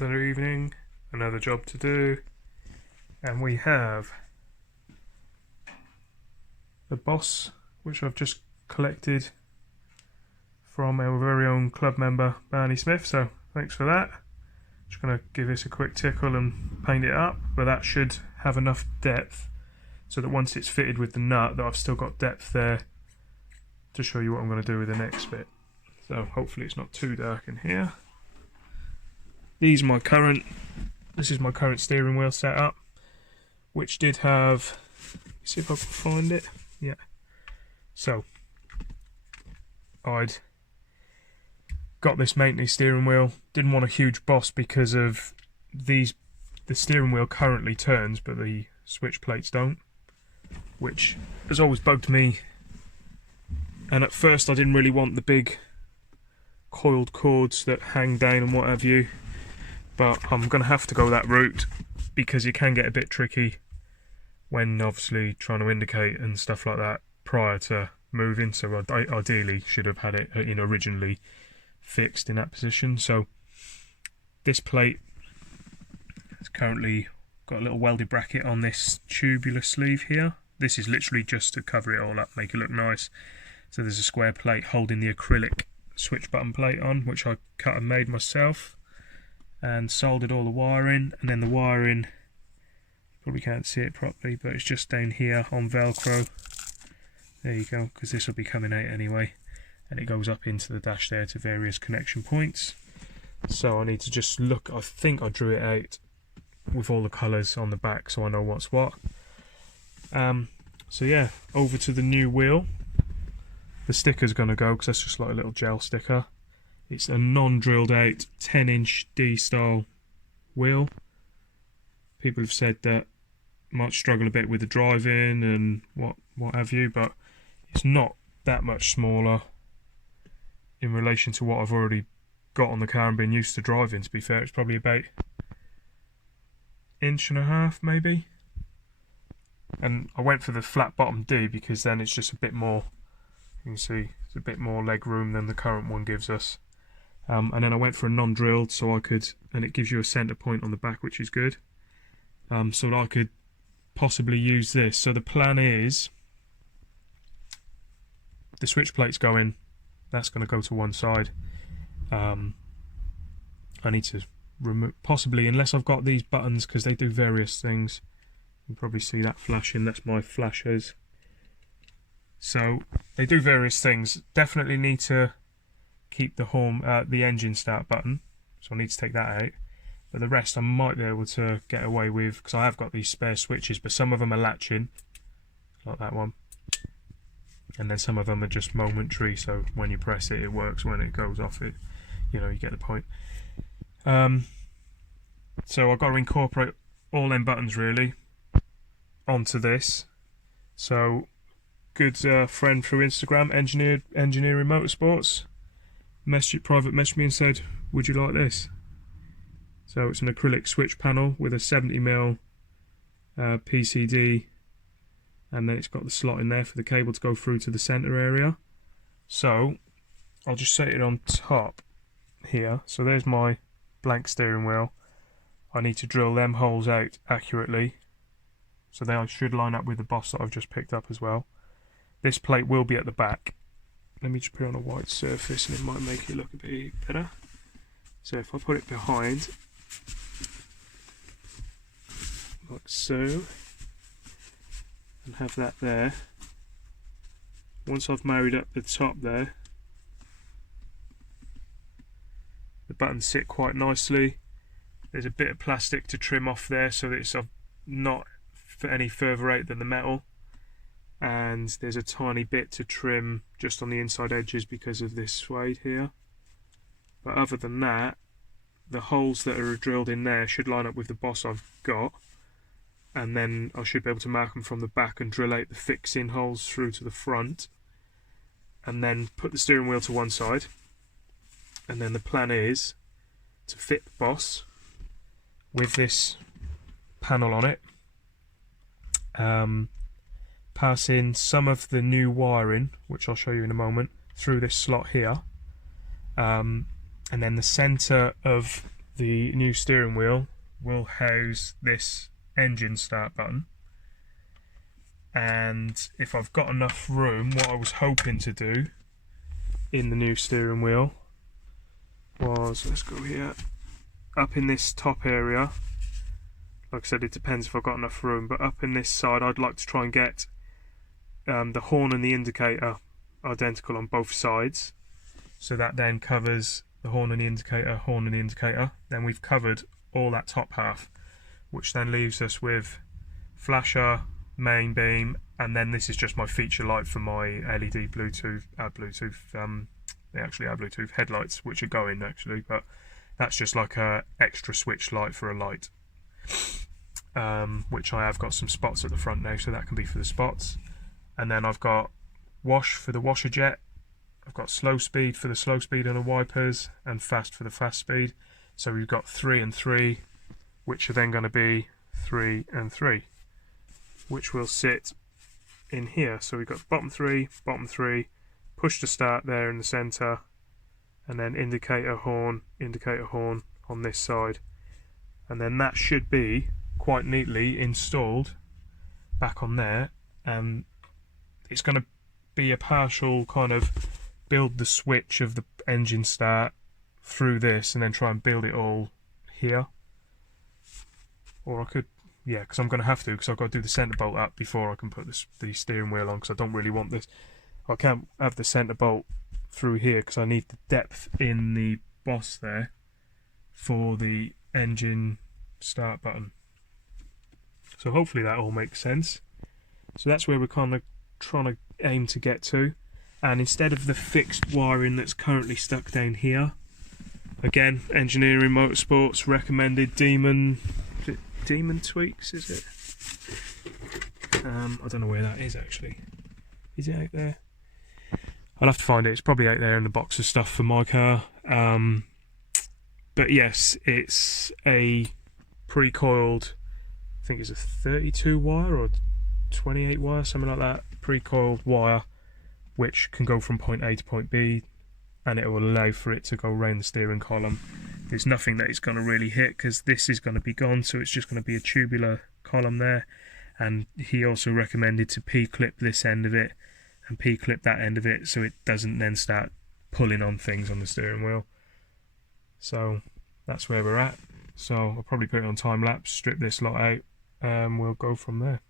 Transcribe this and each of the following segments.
another evening, another job to do, and we have the boss, which I've just collected from our very own club member Barney Smith, so thanks for that. Just going to give this a quick tickle and paint it up, but that should have enough depth so that once it's fitted with the nut that I've still got depth there to show you what I'm going to do with the next bit. So hopefully it's not too dark in here. This is my current steering wheel setup, which did have, let's see if I can find it. Yeah. So I'd got this maintenance steering wheel. Didn't want a huge boss because of the steering wheel currently turns, but the switch plates don't, which has always bugged me. And at first I didn't really want the big coiled cords that hang down and what have you, but I'm going to have to go that route because it can get a bit tricky when obviously trying to indicate and stuff like that prior to moving. So I ideally should have had it originally fixed in that position. So this plate has currently got a little welded bracket on this tubular sleeve here. This is literally just to cover it all up, make it look nice. So there's a square plate holding the acrylic switch button plate on, which I cut and made myself and soldered all the wiring. And then the wiring, probably can't see it properly, but it's just down here on Velcro. There you go, because this will be coming out anyway, and it goes up into the dash there to various connection points. So I need to just look, I think I drew it out with all the colours on the back so I know what's what. So yeah, over to the new wheel. The sticker's going to go because that's just like a little gel sticker. It's a non-drilled out 10-inch D-style wheel. People have said that might struggle a bit with the driving and what have you, but it's not that much smaller in relation to what I've already got on the car and been used to driving. To be fair, it's probably about 1.5 inches maybe. And I went for the flat bottom D because then it's just a bit more, you can see it's a bit more leg room than the current one gives us. And then I went for a non-drilled so I could, and it gives you a centre point on the back, which is good. So that I could possibly use this. So the plan is the switch plate's going, that's going to go to one side. I need to remove, possibly, unless I've got these buttons, because they do various things. You can probably see that flashing, that's my flashers. So they do various things. Definitely need to keep the engine start button, so I need to take that out. But the rest I might be able to get away with, because I have got these spare switches, but some of them are latching, like that one. And then some of them are just momentary, so when you press it, it works. When it goes off, it, you get the point. So I've got to incorporate all them buttons really onto this. So good friend through Instagram, Engineering Motorsports, private messaged me and said, would you like this? So it's an acrylic switch panel with a 70mm PCD, and then it's got the slot in there for the cable to go through to the centre area. So I'll just set it on top here. So there's my blank steering wheel. I need to drill them holes out accurately, so they should line up with the boss that I've just picked up as well. This plate will be at the back. Let me just put it on a white surface and it might make it look a bit better. So if I put it behind, like so, and have that there. Once I've married up the top there, the buttons sit quite nicely. There's a bit of plastic to trim off there so that it's not any further out than the metal. And there's a tiny bit to trim just on the inside edges because of this suede here. But other than that, the holes that are drilled in there should line up with the boss I've got, and then I should be able to mark them from the back and drill out the fixing holes through to the front, and then put the steering wheel to one side. And then the plan is to fit the boss with this panel on it, pass in some of the new wiring, which I'll show you in a moment, through this slot here, and then the centre of the new steering wheel will house this engine start button, and if I've got enough room, what I was hoping to do in the new steering wheel was, let's go here, up in this top area, like I said, it depends if I've got enough room, but up in this side I'd like to try and get the horn and the indicator identical on both sides, so that then covers the horn and the indicator, then we've covered all that top half, which then leaves us with flasher, main beam, and then this is just my feature light for my LED Bluetooth, they actually are Bluetooth headlights, which are going actually, but that's just like a extra switch light for a light, which I have got some spots at the front now, so that can be for the spots. And then I've got wash for the washer jet, I've got slow speed for the slow speed on the wipers, and fast for the fast speed. So we've got 3 and 3, which are then going to be 3 and 3, which will sit in here. So we've got bottom 3, push to start there in the centre, and then indicator horn on this side. And then that should be quite neatly installed back on there. It's going to be a partial kind of build the switch of the engine start through this and then try and build it all here. Or I could, yeah, because I'm going to have to, because I've got to do the centre bolt up before I can put the steering wheel on, because I don't really want this. I can't have the centre bolt through here because I need the depth in the boss there for the engine start button. So hopefully that all makes sense. So that's where we're kind of trying to aim to get to. And instead of the fixed wiring that's currently stuck down here, again, Engineering Motorsports recommended Demon tweaks, is it? I don't know where that is actually. Is it out there? I'll have to find it. It's probably out there in the box of stuff for my car. But yes, it's a pre-coiled, I think it's a 32 wire or 28 wire, something like that, pre-coiled wire, which can go from point A to point B, and it will allow for it to go around the steering column. There's nothing that it's going to really hit because this is going to be gone, so it's just going to be a tubular column there. And he also recommended to P-clip this end of it and P-clip that end of it, so it doesn't then start pulling on things on the steering wheel. So that's where we're at. So I'll probably put it on time lapse, strip this lot out, and we'll go from there.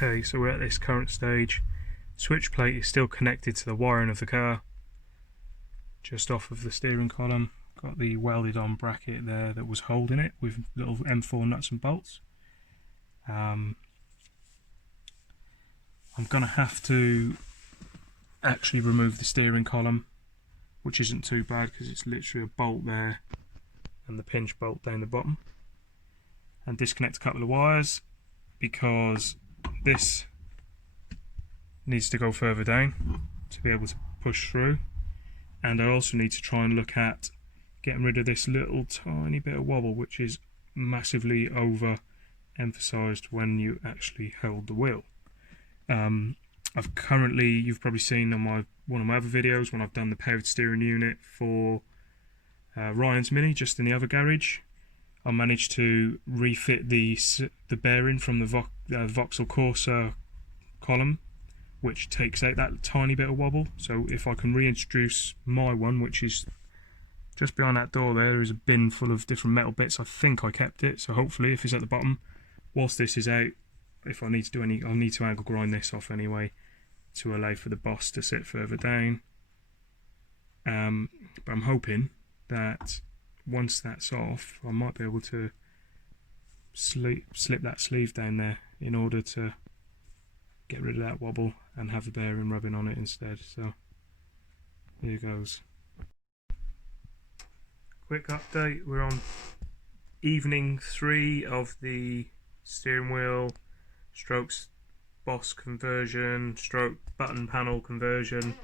Okay, so we're at this current stage. Switch plate is still connected to the wiring of the car, just off of the steering column. Got the welded on bracket there that was holding it with little M4 nuts and bolts. I'm going to have to actually remove the steering column, which isn't too bad because it's literally a bolt there and the pinch bolt down the bottom, and disconnect a couple of wires because this needs to go further down to be able to push through. And I also need to try and look at getting rid of this little tiny bit of wobble, which is massively over emphasized when you actually hold the wheel. I've currently, you've probably seen on one of my other videos when I've done the powered steering unit for Ryan's Mini just in the other garage, I managed to refit the bearing from the Vauxhall Corsa column, which takes out that tiny bit of wobble. So if I can reintroduce my one, which is just behind that door there is a bin full of different metal bits. I think I kept it, so hopefully if it's at the bottom, whilst this is out, if I need to do any, I'll need to angle grind this off anyway to allow for the boss to sit further down. But I'm hoping that once that's off, I might be able to slip that sleeve down there in order to get rid of that wobble and have the bearing rubbing on it instead. So here goes. Quick update, we're on evening 3 of the steering wheel strokes boss conversion stroke button panel conversion.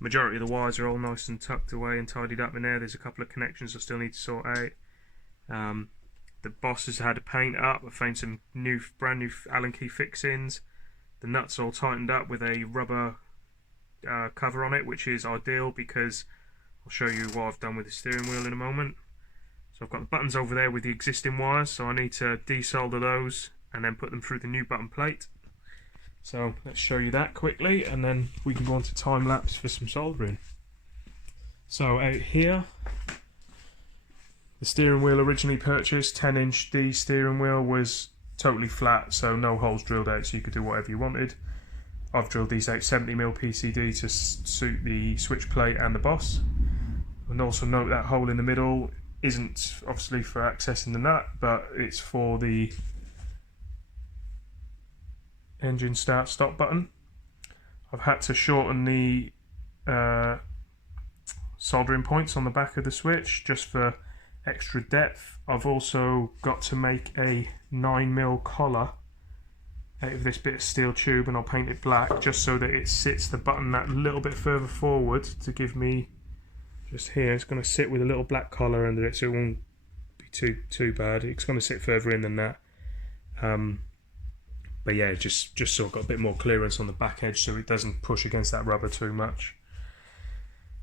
Majority of the wires are all nice and tucked away and tidied up in there. There's a couple of connections I still need to sort out. The boss has had a paint up. I found some brand new Allen key fixings. The nuts all tightened up with a rubber cover on it, which is ideal because I'll show you what I've done with the steering wheel in a moment. So I've got the buttons over there with the existing wires, so I need to desolder those and then put them through the new button plate. So let's show you that quickly and then we can go on to time lapse for some soldering. So out here, the steering wheel originally purchased, 10-inch D steering wheel, was totally flat, so no holes drilled out, so you could do whatever you wanted. I've drilled these out 70mm PCD to suit the switch plate and the boss. And also note that hole in the middle isn't obviously for accessing the nut, but it's for the engine start stop button. I've had to shorten the soldering points on the back of the switch just for extra depth. I've also got to make a 9mm collar out of this bit of steel tube, and I'll paint it black just so that it sits the button that little bit further forward to give me, just here, it's going to sit with a little black collar under it, so it won't be too bad. It's going to sit further in than that. But yeah, just so I've got a bit more clearance on the back edge so it doesn't push against that rubber too much.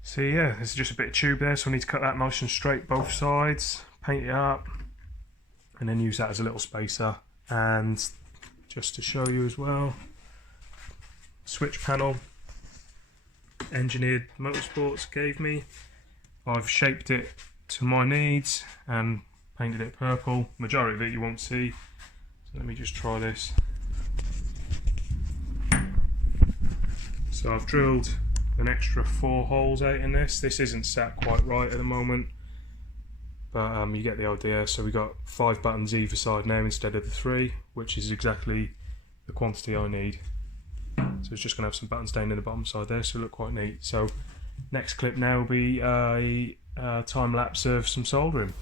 So yeah, there's just a bit of tube there, so I need to cut that nice and straight both sides, paint it up, and then use that as a little spacer. And just to show you as well, switch panel, Engineered Motorsports gave me. I've shaped it to my needs and painted it purple. Majority of it you won't see, so let me just try this. So I've drilled an extra 4 holes out in this. This isn't sat quite right at the moment, but you get the idea. So we got 5 buttons either side now instead of the 3, which is exactly the quantity I need. So it's just going to have some buttons down in the bottom side there, so it look quite neat. So next clip now will be a time lapse of some soldering.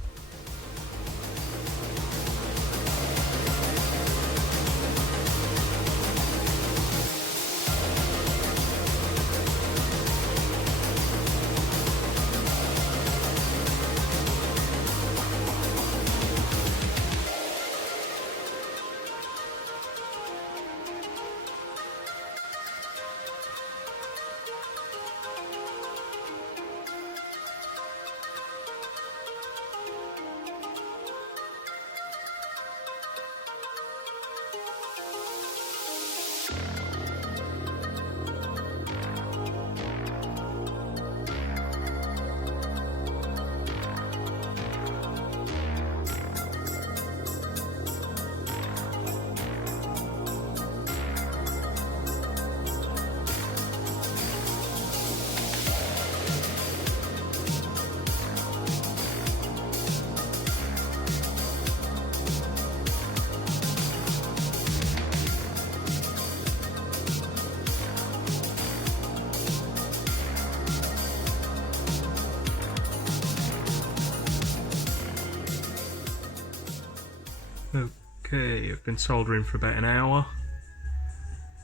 Okay, I've been soldering for about an hour.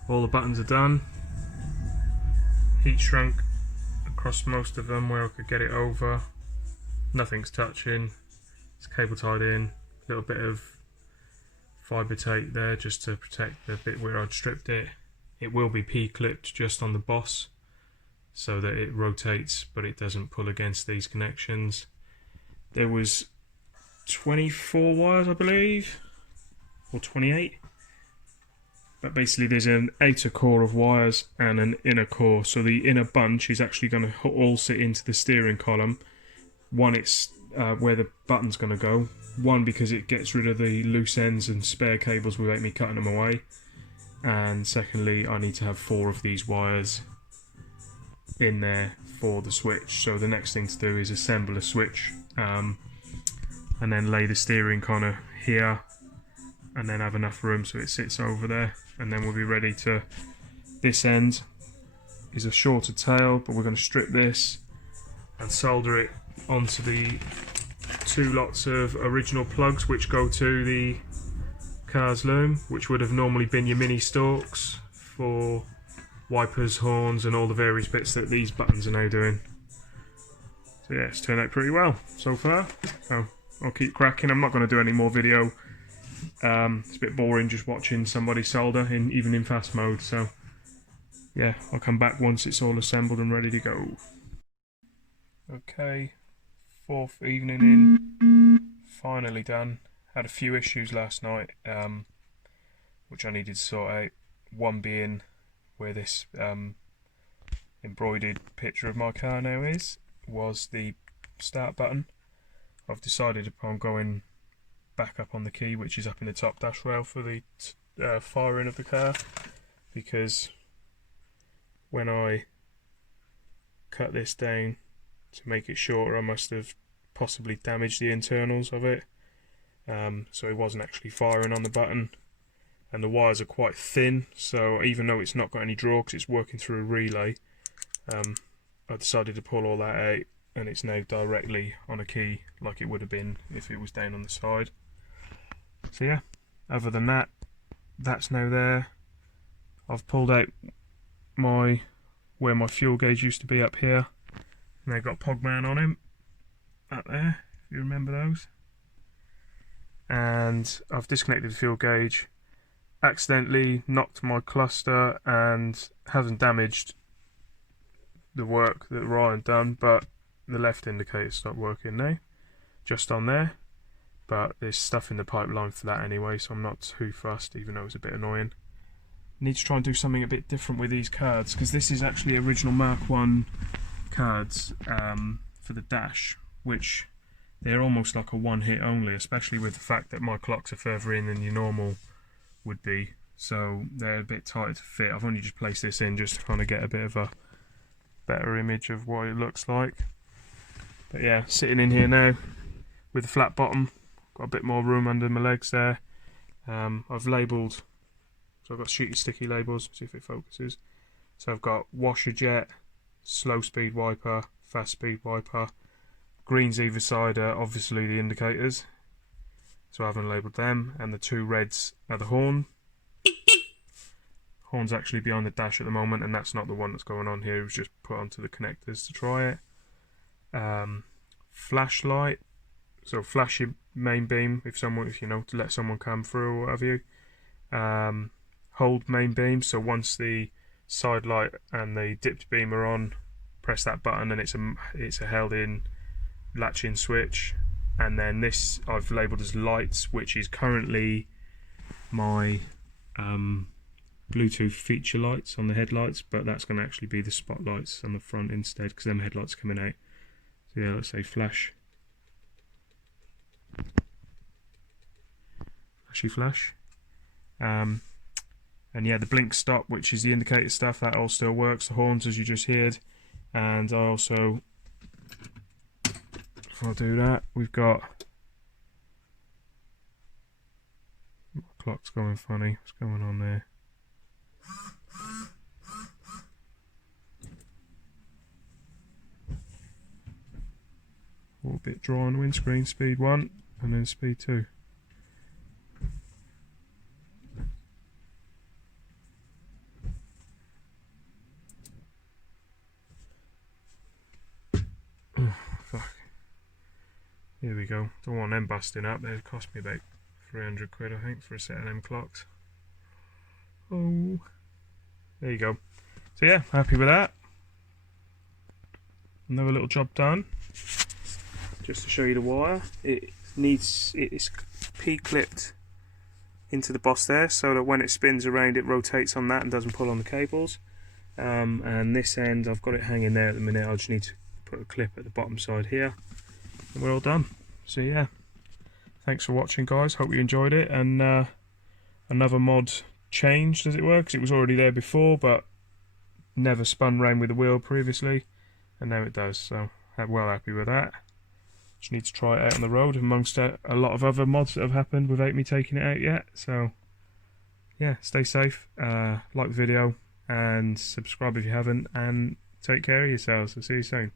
All the buttons are done. Heat shrunk across most of them where I could get it over. Nothing's touching. It's cable tied in. A little bit of fibre tape there just to protect the bit where I'd stripped it. It will be P-clipped just on the boss so that it rotates but it doesn't pull against these connections. There was 24 wires, I believe, or 28, but basically there's an outer core of wires and an inner core, so the inner bunch is actually going to all sit into the steering column. One, it's where the button's going to go, one because it gets rid of the loose ends and spare cables without me cutting them away, and secondly I need to have 4 of these wires in there for the switch. So the next thing to do is assemble a switch and then lay the steering kind of here and then have enough room so it sits over there, and then we'll be ready to. This end is a shorter tail, but we're going to strip this and solder it onto the 2 lots of original plugs which go to the car's loom, which would have normally been your mini stalks for wipers, horns, and all the various bits that these buttons are now doing. So yeah, it's turned out pretty well so far. So I'll keep cracking. I'm not going to do any more video. It's a bit boring just watching somebody solder, even in fast mode. So yeah, I'll come back once it's all assembled and ready to go. Okay, 4th evening in, finally done. Had a few issues last night, which I needed to sort out. One being where this embroidered picture of my car now was the start button. I've decided upon going back up on the key, which is up in the top dash rail for the firing of the car, because when I cut this down to make it shorter, I must have possibly damaged the internals of it, so it wasn't actually firing on the button. And the wires are quite thin, so even though it's not got any draw because it's working through a relay, I decided to pull all that out, and it's now directly on a key like it would have been if it was down on the side. So yeah, other than that, that's now there. I've pulled out where my fuel gauge used to be up here, and they've got Pogman on him up there, if you remember those. And I've disconnected the fuel gauge, accidentally knocked my cluster, and hasn't damaged the work that Ryan done, but the left indicator stopped working now, just on there. But there's stuff in the pipeline for that anyway, so I'm not too fussed, even though it's a bit annoying. Need to try and do something a bit different with these cards, because this is actually original Mark 1 cards for the dash, which they're almost like a one hit only, especially with the fact that my clocks are further in than your normal would be, so they're a bit tighter to fit. I've only just placed this in just to kind of get a bit of a better image of what it looks like. But yeah, sitting in here now with a flat bottom, got a bit more room under my legs there. I've labelled, so I've got sheety sticky labels, see if it focuses. So I've got washer jet, slow speed wiper, fast speed wiper, greens either side are obviously the indicators, so I haven't labelled them, and the 2 reds are the horn. Horn's actually behind the dash at the moment, and that's not the one that's going on here. It was just put onto the connectors to try it. Flashlight, so flash your main beam if you know, to let someone come through or what have you. Hold main beam, so once the side light and the dipped beam are on, press that button and it's a held in latch in switch. And then this I've labelled as lights, which is currently my Bluetooth feature lights on the headlights, but that's going to actually be the spotlights on the front instead, because them headlights are coming out. So yeah, let's say flash. Flashy flash. And yeah, the blink stop, which is the indicator stuff, that all still works. The horns, as you just heard. And I also, if I do that, we've got, my clock's going funny, what's going on there? A little bit dry on the windscreen, speed 1 and then speed 2. Oh, fuck. Here we go. Don't want them busting up. They'd cost me about 300 quid, I think, for a set of them clocks. Oh, there you go. So yeah, happy with that. Another little job done. Just to show you the wire, it's P-clipped into the boss there, so that when it spins around it rotates on that and doesn't pull on the cables. And this end, I've got it hanging there at the minute. I just need to put a clip at the bottom side here, and we're all done. So yeah, thanks for watching, guys. Hope you enjoyed it. And another mod changed, as it were, because it was already there before, but never spun round with the wheel previously, and now it does. So I'm well happy with that. Just need to try it out on the road amongst a lot of other mods that have happened without me taking it out yet. So yeah, stay safe, like the video and subscribe if you haven't, and take care of yourselves. I'll see you soon.